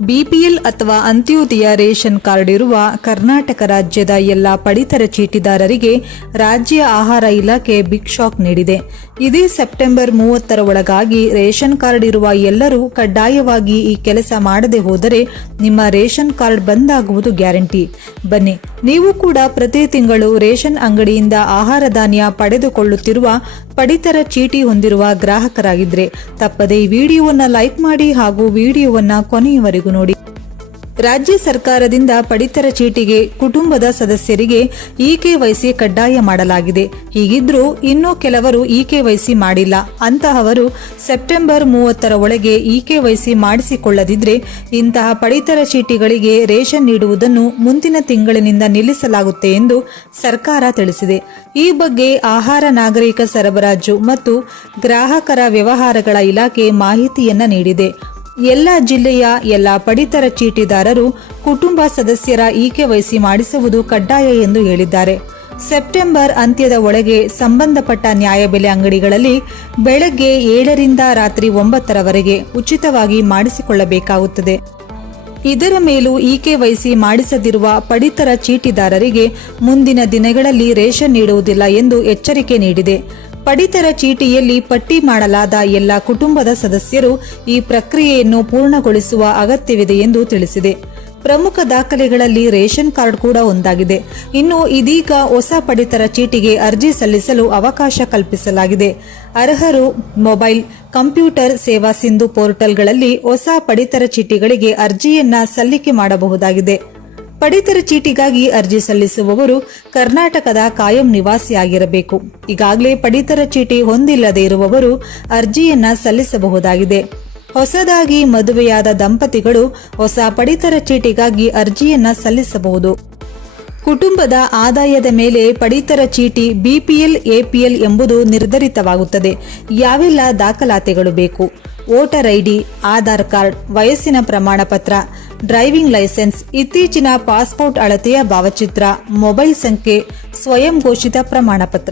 BPL ಅಥವಾ Antyodaya ration card ಇರುವ ಕರ್ನಾಟಕ ರಾಜ್ಯದ ಎಲ್ಲ ಪಡಿತರ ಚೀಟಿದಾರರಿಗೆ ರಾಜ್ಯ ಆಹಾರ ಇಲಾಖೆ ಬಿಗ್ ಶಾಕ್ ನೀಡಿದೆ. ಇದೇ ಸೆಪ್ಟೆಂಬರ್ ಮೂವತ್ತರ ಒಳಗಾಗಿ ರೇಷನ್ ಕಾರ್ಡ್ ಇರುವ ಎಲ್ಲರೂ ಕಡ್ಡಾಯವಾಗಿ ಈ ಕೆಲಸ ಮಾಡದೆ ಹೋದರೆ ನಿಮ್ಮ ರೇಷನ್ ಕಾರ್ಡ್ ಬಂದಾಗುವುದು ಗ್ಯಾರಂಟಿ. ಬನ್ನಿ ನೀವು ಕೂಡ ಪ್ರತಿ ತಿಂಗಳು ರೇಷನ್ ಅಂಗಡಿಯಿಂದ ಆಹಾರ ಧಾನ್ಯ ಪಡೆದುಕೊಳ್ಳುತ್ತಿರುವ ಪಡಿತರ ಚೀಟಿ ಹೊಂದಿರುವ ಗ್ರಾಹಕರಾಗಿದ್ರೆ ತಪ್ಪದೇ ವಿಡಿಯೋವನ್ನ ಲೈಕ್ ಮಾಡಿ ಹಾಗೂ ವಿಡಿಯೋವನ್ನ ಕೊನೆಯವರೆಗೂ ನೋಡಿ. ರಾಜ್ಯ ಸರ್ಕಾರದಿಂದ ಪಡಿತರ ಚೀಟಿಗೆ ಕುಟುಂಬದ ಸದಸ್ಯರಿಗೆ ಇಕೆವೈಸಿ ಕಡ್ಡಾಯ ಮಾಡಲಾಗಿದೆ. ಹೀಗಿದ್ರೂ ಇನ್ನೂ ಕೆಲವರು ಇಕೆವೈಸಿ ಮಾಡಿಲ್ಲ. ಅಂತಹವರು ಸೆಪ್ಟೆಂಬರ್ ಮೂವತ್ತರ ಒಳಗೆ ಇಕೆವೈಸಿ ಮಾಡಿಸಿಕೊಳ್ಳದಿದ್ರೆ ಇಂತಹ ಪಡಿತರ ಚೀಟಿಗಳಿಗೆ ರೇಷನ್ ನೀಡುವುದನ್ನು ಮುಂದಿನ ತಿಂಗಳಿನಿಂದ ನಿಲ್ಲಿಸಲಾಗುತ್ತೆ ಎಂದು ಸರ್ಕಾರ ತಿಳಿಸಿದೆ. ಈ ಬಗ್ಗೆ ಆಹಾರ, ನಾಗರಿಕ ಸರಬರಾಜು ಮತ್ತು ಗ್ರಾಹಕರ ವ್ಯವಹಾರಗಳ ಇಲಾಖೆ ಮಾಹಿತಿಯನ್ನ ನೀಡಿದೆ. ಎಲ್ಲ ಜಿಲ್ಲೆಯ ಎಲ್ಲ ಪಡಿತರ ಚೀಟಿದಾರರು ಕುಟುಂಬ ಸದಸ್ಯರ ಈಕೆ ಮಾಡಿಸುವುದು ಕಡ್ಡಾಯ ಎಂದು ಹೇಳಿದ್ದಾರೆ. ಸೆಪ್ಟೆಂಬರ್ ಅಂತ್ಯದ ಒಳಗೆ ಸಂಬಂಧಪಟ್ಟ ನ್ಯಾಯಬೆಲೆ ಅಂಗಡಿಗಳಲ್ಲಿ ಬೆಳಗ್ಗೆ ಏಳರಿಂದ ರಾತ್ರಿ ಒಂಬತ್ತರವರೆಗೆ ಉಚಿತವಾಗಿ ಮಾಡಿಸಿಕೊಳ್ಳಬೇಕಾಗುತ್ತದೆ. ಇದರ ಮೇಲೂ ಇಕೆವೈಸಿ ಮಾಡಿಸದಿರುವ ಪಡಿತರ ಚೀಟಿದಾರರಿಗೆ ಮುಂದಿನ ದಿನಗಳಲ್ಲಿ ರೇಷನ್ ನೀಡುವುದಿಲ್ಲ ಎಂದು ಎಚ್ಚರಿಕೆ ನೀಡಿದೆ. ಪಡಿತರ ಚೀಟಿಯಲ್ಲಿ ಪಟ್ಟಿ ಮಾಡಲಾದ ಎಲ್ಲ ಕುಟುಂಬದ ಸದಸ್ಯರು ಈ ಪ್ರಕ್ರಿಯೆಯನ್ನು ಪೂರ್ಣಗೊಳಿಸುವ ಅಗತ್ಯವಿದೆ ಎಂದು ತಿಳಿಸಿದೆ. ಪ್ರಮುಖ ದಾಖಲೆಗಳಲ್ಲಿ ರೇಷನ್ ಕಾರ್ಡ್ ಕೂಡ ಒಂದಾಗಿದೆ. ಇನ್ನು ಇದೀಗ ಹೊಸ ಪಡಿತರ ಚೀಟಿಗೆ ಅರ್ಜಿ ಸಲ್ಲಿಸಲು ಅವಕಾಶ ಕಲ್ಪಿಸಲಾಗಿದೆ. ಅರ್ಹರು ಮೊಬೈಲ್, ಕಂಪ್ಯೂಟರ್ ಸೇವಾ ಸಿಂಧು ಪೋರ್ಟಲ್ಗಳಲ್ಲಿ ಹೊಸ ಪಡಿತರ ಚೀಟಿಗಳಿಗೆ ಅರ್ಜಿಯನ್ನ ಸಲ್ಲಿಕೆ ಮಾಡಬಹುದಾಗಿದೆ. ಪಡಿತರ ಚೀಟಿಗಾಗಿ ಅರ್ಜಿ ಸಲ್ಲಿಸುವವರು ಕರ್ನಾಟಕದ ಕಾಯಂ ನಿವಾಸಿಯಾಗಿರಬೇಕು. ಈಗಾಗಲೇ ಪಡಿತರ ಚೀಟಿ ಹೊಂದಿಲ್ಲದೆ ಇರುವವರು ಅರ್ಜಿಯನ್ನ ಸಲ್ಲಿಸಬಹುದಾಗಿದೆ. ಹೊಸದಾಗಿ ಮದುವೆಯಾದ ದಂಪತಿಗಳು ಹೊಸ ಪಡಿತರ ಚೀಟಿಗಾಗಿ ಅರ್ಜಿಯನ್ನ ಸಲ್ಲಿಸಬಹುದು. ಕುಟುಂಬದ ಆದಾಯದ ಮೇಲೆ ಪಡಿತರ ಚೀಟಿ ಬಿಪಿಎಲ್, ಎಪಿಎಲ್ ಎಂಬುದು ನಿರ್ಧರಿತವಾಗುತ್ತದೆ. ಯಾವೆಲ್ಲ ದಾಖಲಾತಿಗಳು ಬೇಕು? ವೋಟರ್ ಐಡಿ, ಆಧಾರ್ ಕಾರ್ಡ್, ವಯಸ್ಸಿನ ಪ್ರಮಾಣ ಪತ್ರ ಡ್ರೈವಿಂಗ್ ಲೈಸೆನ್ಸ್, ಇತ್ತೀಚಿನ ಪಾಸ್ಪೋರ್ಟ್ ಅಳತೆಯ ಭಾವಚಿತ್ರ, ಮೊಬೈಲ್ ಸಂಖ್ಯೆ, ಸ್ವಯಂ ಘೋಷಿತ ಪ್ರಮಾಣ ಪತ್ರ